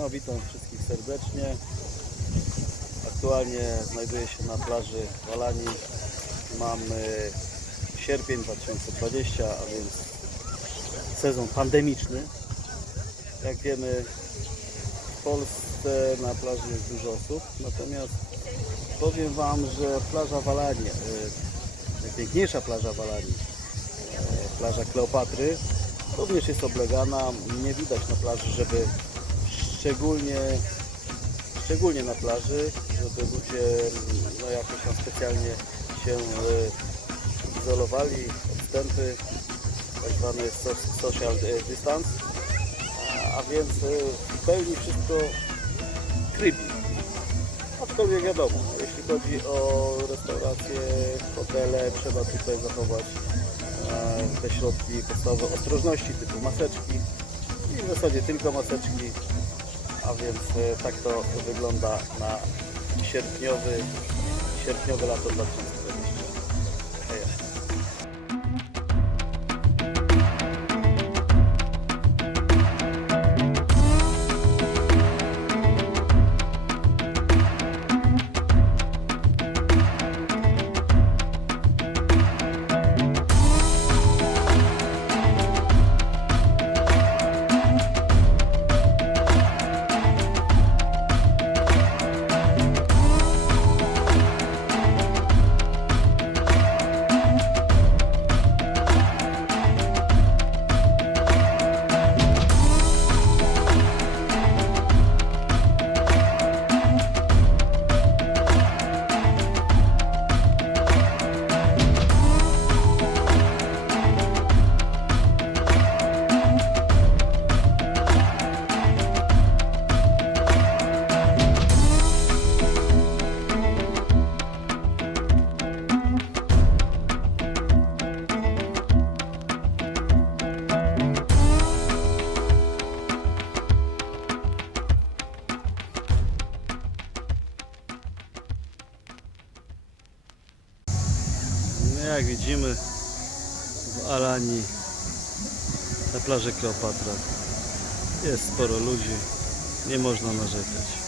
No, witam wszystkich serdecznie. Aktualnie znajduję się na plaży Walani. Mamy sierpień 2020, a więc sezon pandemiczny. Jak wiemy, w Polsce na plaży jest dużo osób, natomiast powiem Wam, że plaża Walani, e, najpiękniejsza plaża Walani, e, plaża Kleopatry, również jest oblegana. Nie widać na plaży, żeby szczególnie, szczególnie na plaży, żeby ludzie no, jakoś tam specjalnie się e, izolowali, odstępy, tak zwany so- social distance, a, a więc e, w pełni wszystko krybi. Aczkolwiek wiadomo, jeśli chodzi o restauracje, hotele, trzeba tutaj zachować e, te środki podstawowe ostrożności typu maseczki. I w zasadzie tylko maseczki, a więc e, tak to wygląda na sierpniowy, sierpniowe lato 2020. Hej. Jak widzimy w Alanii na plaży Kleopatra jest sporo ludzi, nie można narzekać.